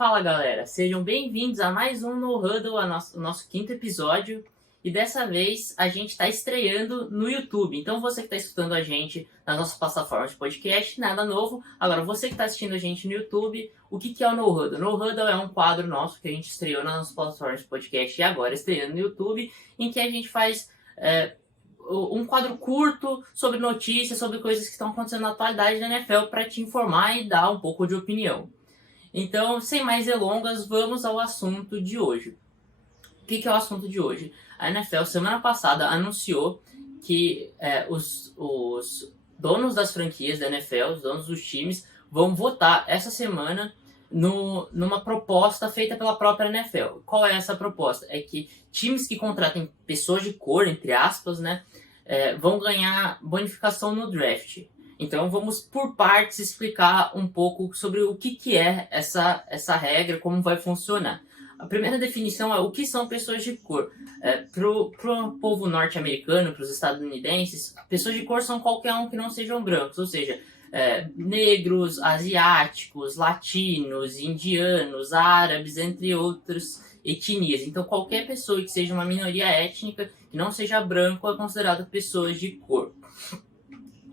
Fala galera, sejam bem-vindos a mais um No Huddle, o nosso quinto episódio. E dessa vez a gente está estreando no YouTube. Então você que está escutando a gente nas nossas plataformas de podcast, nada novo. Agora você que está assistindo a gente no YouTube, o que é o No Huddle? No Huddle é um quadro nosso que a gente estreou nas nossas plataformas de podcast e agora estreando no YouTube, em que a gente faz um quadro curto sobre notícias, sobre coisas que estão acontecendo na atualidade da NFL para te informar e dar um pouco de opinião. Então, sem mais delongas, vamos ao assunto de hoje. O que é o assunto de hoje? A NFL, semana passada, anunciou que os donos das franquias da NFL, os donos dos times, vão votar essa semana numa proposta feita pela própria NFL. Qual é essa proposta? É que times que contratem pessoas de cor, entre aspas, né, vão ganhar bonificação no draft. Então vamos por partes explicar um pouco sobre o que é essa regra, como vai funcionar. A primeira definição é o que são pessoas de cor. Para o povo norte-americano, para os estadunidenses, pessoas de cor são qualquer um que não sejam brancos, ou seja, negros, asiáticos, latinos, indianos, árabes, entre outras etnias. Então qualquer pessoa que seja uma minoria étnica, que não seja branco, é considerada pessoas de cor.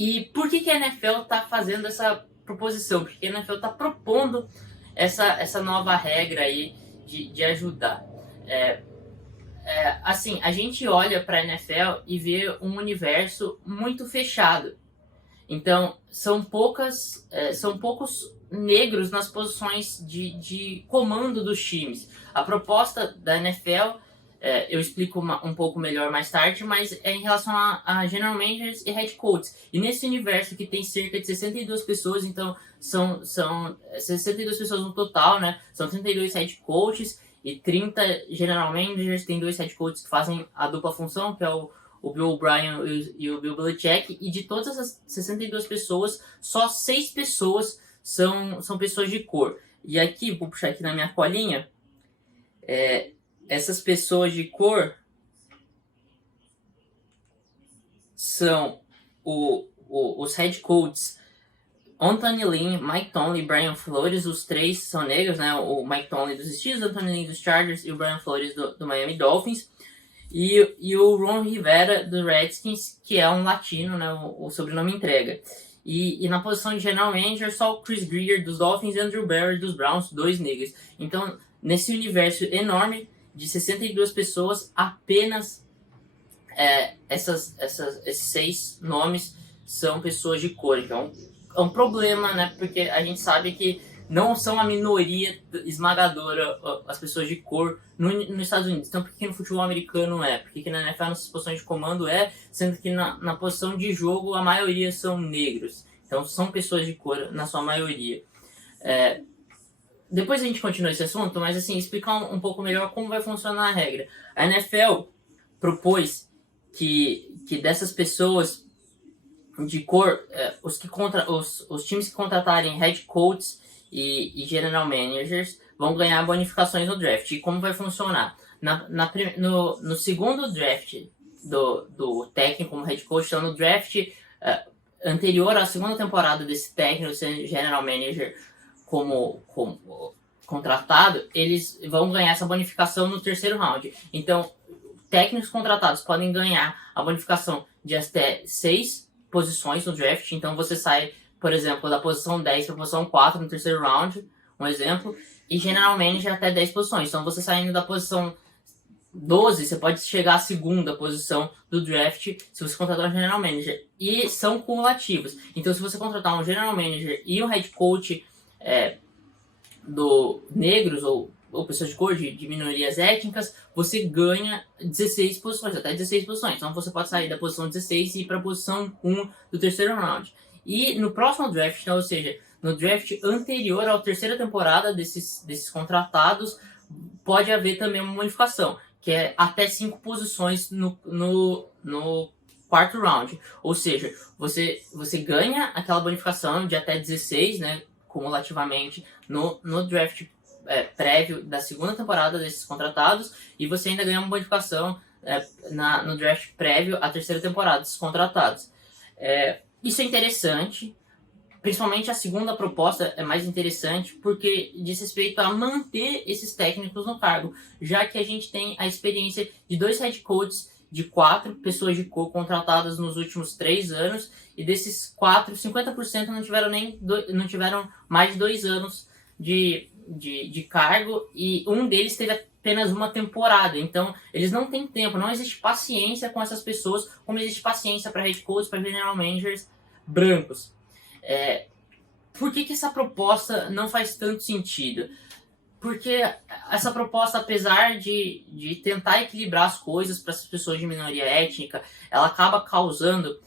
E por que a NFL está fazendo essa proposição? Porque a NFL está propondo essa nova regra aí de ajudar. Assim, a gente olha para a NFL e vê um universo muito fechado. Então, são poucos negros nas posições de comando dos times. A proposta da NFL... eu explico um pouco melhor mais tarde, mas é em relação a general managers e head coaches. E nesse universo que tem cerca de 62 pessoas, então são 62 pessoas no total, né? São 32 head coaches e 30 general managers, tem 2 head coaches que fazem a dupla função, que é o Bill O'Brien e o Bill Belichick, e de todas essas 62 pessoas, só 6 pessoas são pessoas de cor. E aqui, vou puxar aqui na minha colinha, essas pessoas de cor são os head coaches Anthony Lynn, Mike Tomlin e Brian Flores. Os 3 são negros, né? O Mike Tomlin dos Steelers, o Anthony Lynn dos Chargers e o Brian Flores do Miami Dolphins. E o Ron Rivera do Redskins, que é um latino, né? O sobrenome entrega. E na posição de general manager, só o Chris Greer dos Dolphins e Andrew Barry dos Browns, 2 negros. Então, nesse universo enorme de 62 pessoas, apenas esses 6 nomes são pessoas de cor. Então é um problema, né? Porque a gente sabe que não são a minoria esmagadora as pessoas de cor nos Estados Unidos. Então por que no futebol americano por que na NFL nas posições de comando sendo que na posição de jogo a maioria são negros. Então são pessoas de cor na sua maioria. Depois a gente continua esse assunto, mas assim, explicar um pouco melhor como vai funcionar a regra. A NFL propôs que dessas pessoas de cor, os times que contratarem head coaches e general managers vão ganhar bonificações no draft. E como vai funcionar? No segundo draft do técnico como head coach, então no draft anterior à segunda temporada desse técnico, general manager, como contratado, eles vão ganhar essa bonificação no terceiro round. Então, técnicos contratados podem ganhar a bonificação de até 6 posições no draft. Então, você sai, por exemplo, da posição 10 para a posição 4 no terceiro round, um exemplo, e general manager até 10 posições. Então, você saindo da posição 12, você pode chegar à segunda posição do draft se você contratar um general manager. E são cumulativos. Então, se você contratar um general manager e um head coach do negros ou pessoas de cor, de minorias étnicas, você ganha 16 posições, até 16 posições. Então você pode sair da posição 16 e ir para a posição 1 do terceiro round. E no próximo draft, então, ou seja, no draft anterior à terceira temporada desses contratados, pode haver também uma bonificação, que é até 5 posições no quarto round. Ou seja, você ganha aquela bonificação de até 16, né, cumulativamente, no draft prévio da segunda temporada desses contratados, e você ainda ganha uma bonificação no draft prévio à terceira temporada desses contratados. Isso é interessante, Principalmente a segunda proposta é mais interessante porque diz respeito a manter esses técnicos no cargo, já que a gente tem a experiência de 2 head coaches, de 4 pessoas de contratadas nos últimos 3 anos, e desses 4, 50% não tiveram mais de 2 anos de cargo, e um deles teve apenas uma temporada. Então, eles não têm tempo, não existe paciência com essas pessoas, como existe paciência para head coaches, para general managers brancos. Por que essa proposta não faz tanto sentido? Porque essa proposta, apesar de tentar equilibrar as coisas para essas pessoas de minoria étnica, ela acaba causando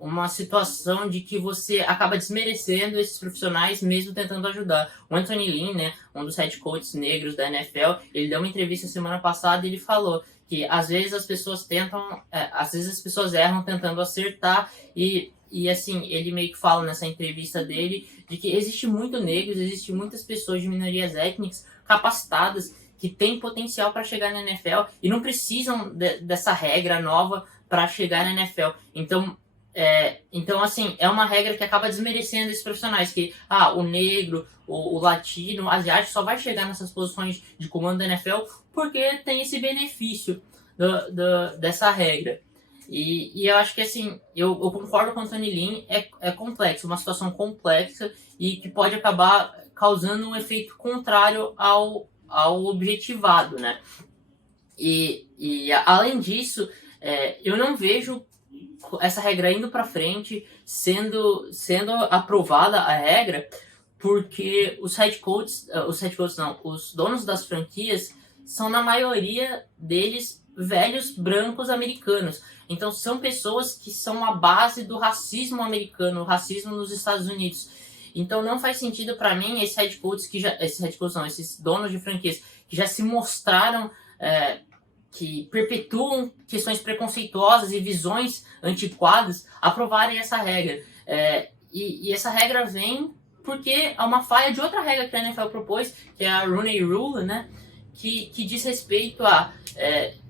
uma situação de que você acaba desmerecendo esses profissionais mesmo tentando ajudar. O Anthony Lynn, né, um dos head coaches negros da NFL, ele deu uma entrevista semana passada e ele falou que às vezes as pessoas erram tentando acertar e assim, ele meio que fala nessa entrevista dele de que existe muito negros, existe muitas pessoas de minorias étnicas capacitadas que têm potencial para chegar na NFL e não precisam dessa regra nova para chegar na NFL. Então, assim, é uma regra que acaba desmerecendo esses profissionais, que o negro, o latino, o asiático só vai chegar nessas posições de comando da NFL porque tem esse benefício dessa regra. E eu acho que, assim, eu concordo com o Anthony Lynn, é complexo, uma situação complexa e que pode acabar causando um efeito contrário ao objetivado, né? E além disso, eu não vejo essa regra indo para frente, sendo aprovada a regra, porque os donos das franquias são, na maioria deles, velhos brancos americanos. Então, são pessoas que são a base do racismo americano, o racismo nos Estados Unidos. Então, não faz sentido para mim esses donos de franquias que já se mostraram que perpetuam questões preconceituosas e visões antiquadas aprovarem essa regra. E essa regra vem porque é uma falha de outra regra que a NFL propôs, que é a Rooney Rule, né? Que diz respeito a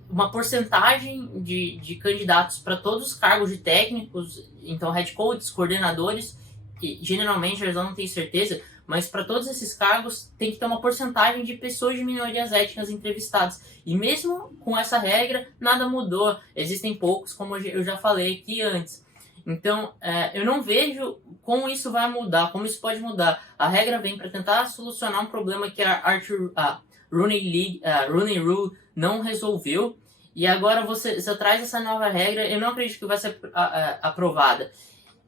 uma porcentagem de candidatos para todos os cargos de técnicos, então head coaches, coordenadores, e general managers eu não tenho certeza, mas para todos esses cargos tem que ter uma porcentagem de pessoas de minorias étnicas entrevistadas. E mesmo com essa regra, nada mudou. Existem poucos, como eu já falei aqui antes. Então, eu não vejo como isso vai mudar, como isso pode mudar. A regra vem para tentar solucionar um problema que a Rooney Rule não resolveu. E agora você traz essa nova regra, eu não acredito que vai ser aprovada.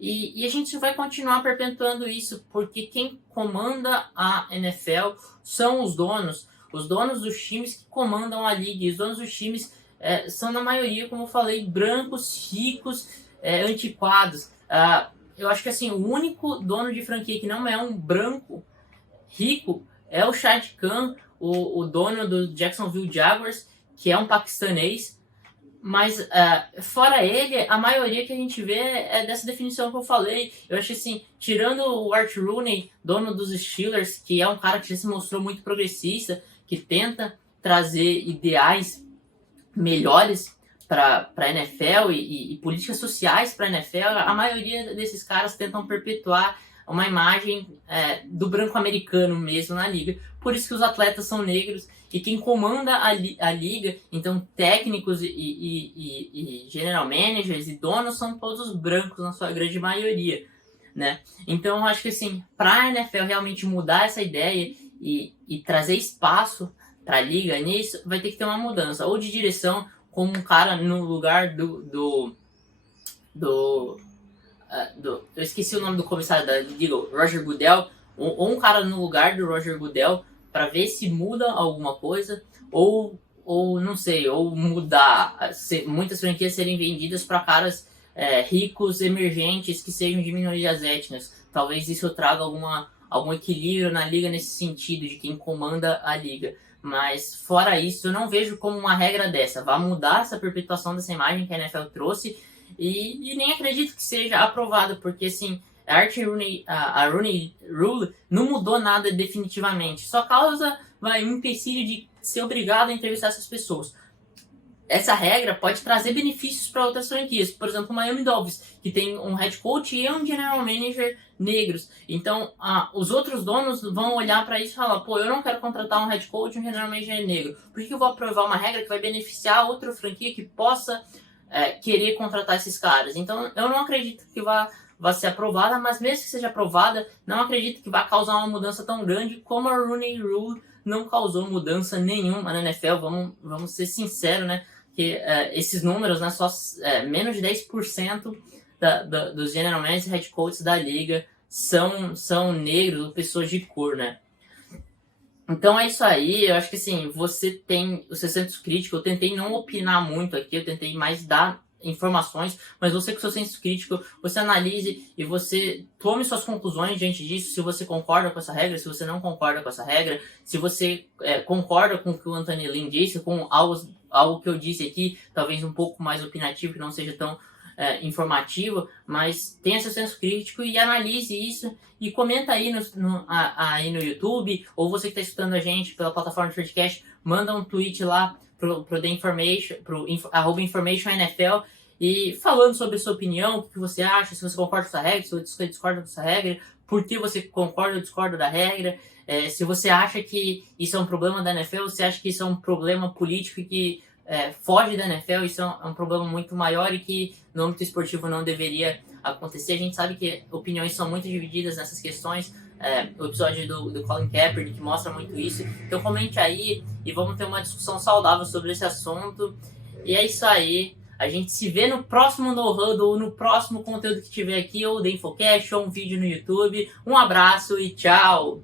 E a gente vai continuar perpetuando isso, porque quem comanda a NFL são os donos dos times que comandam a liga. E os donos dos times são, na maioria, como eu falei, brancos, ricos, antiquados. Eu acho que assim, o único dono de franquia que não é um branco rico é o Shad Khan, o dono do Jacksonville Jaguars, que é um paquistanês. Mas, fora ele, a maioria que a gente vê é dessa definição que eu falei. Eu acho assim, tirando o Art Rooney, dono dos Steelers, que é um cara que já se mostrou muito progressista, que tenta trazer ideais melhores para a NFL e políticas sociais para a NFL, a maioria desses caras tentam perpetuar uma imagem do branco americano mesmo na liga. Por isso que os atletas são negros e quem comanda a liga, então técnicos e general managers e donos são todos brancos na sua grande maioria, né? Então eu acho que assim, para a NFL realmente mudar essa ideia e trazer espaço para a liga nisso, vai ter que ter uma mudança, ou de direção, como um cara no lugar do eu esqueci o nome do comissário da liga, Roger Goodell, ou um cara no lugar do Roger Goodell, para ver se muda alguma coisa, ou não sei, ou mudar, muitas franquias serem vendidas para caras ricos, emergentes, que sejam de minorias étnicas. Talvez isso traga algum equilíbrio na liga nesse sentido, de quem comanda a liga. Mas, fora isso, eu não vejo como uma regra dessa vai mudar essa perpetuação dessa imagem que a NFL trouxe, e nem acredito que seja aprovada, porque, assim, a Rooney Rule não mudou nada definitivamente, só causa um empecilho de ser obrigado a entrevistar essas pessoas. Essa regra pode trazer benefícios para outras franquias, por exemplo, o Miami Dolphins, que tem um head coach e um general manager negros. Então, os outros donos vão olhar para isso e falar, pô, eu não quero contratar um head coach que geralmente é negro. Por que eu vou aprovar uma regra que vai beneficiar outra franquia que possa querer contratar esses caras? Então, eu não acredito que vai ser aprovada, mas mesmo que seja aprovada, não acredito que vai causar uma mudança tão grande como a Rooney Rule não causou mudança nenhuma na NFL. Vamos ser sinceros, né? Que esses números, né, só menos de 10% dos general managers e head coaches da liga são negros ou pessoas de cor, né? Então é isso aí. Eu acho que assim, você tem o seu senso crítico. Eu tentei não opinar muito aqui, eu tentei mais dar informações, mas você com seu senso crítico, você analise e você tome suas conclusões diante disso, se você concorda com essa regra, se você não concorda com essa regra, se você concorda com o que o Anthony Lynn disse, com algo que eu disse aqui, talvez um pouco mais opinativo, que não seja tão informativo, mas tenha seu senso crítico e analise isso e comenta aí aí no YouTube, ou você que está escutando a gente pela plataforma de podcast, manda um tweet lá pro The Information, @InformationNFL, e falando sobre a sua opinião, o que você acha, se você concorda com essa regra, se você discorda dessa regra, por que você concorda ou discorda da regra, se você acha que isso é um problema da NFL, se acha que isso é um problema político e que foge da NFL, isso é um problema muito maior e que no âmbito esportivo não deveria acontecer. A gente sabe que opiniões são muito divididas nessas questões. O episódio do Colin Kaepernick que mostra muito isso. Então comente aí e vamos ter uma discussão saudável sobre esse assunto. E é isso aí. A gente se vê no próximo No Huddle ou no próximo conteúdo que tiver aqui, ou The Infocast, ou um vídeo no YouTube. Um abraço e tchau!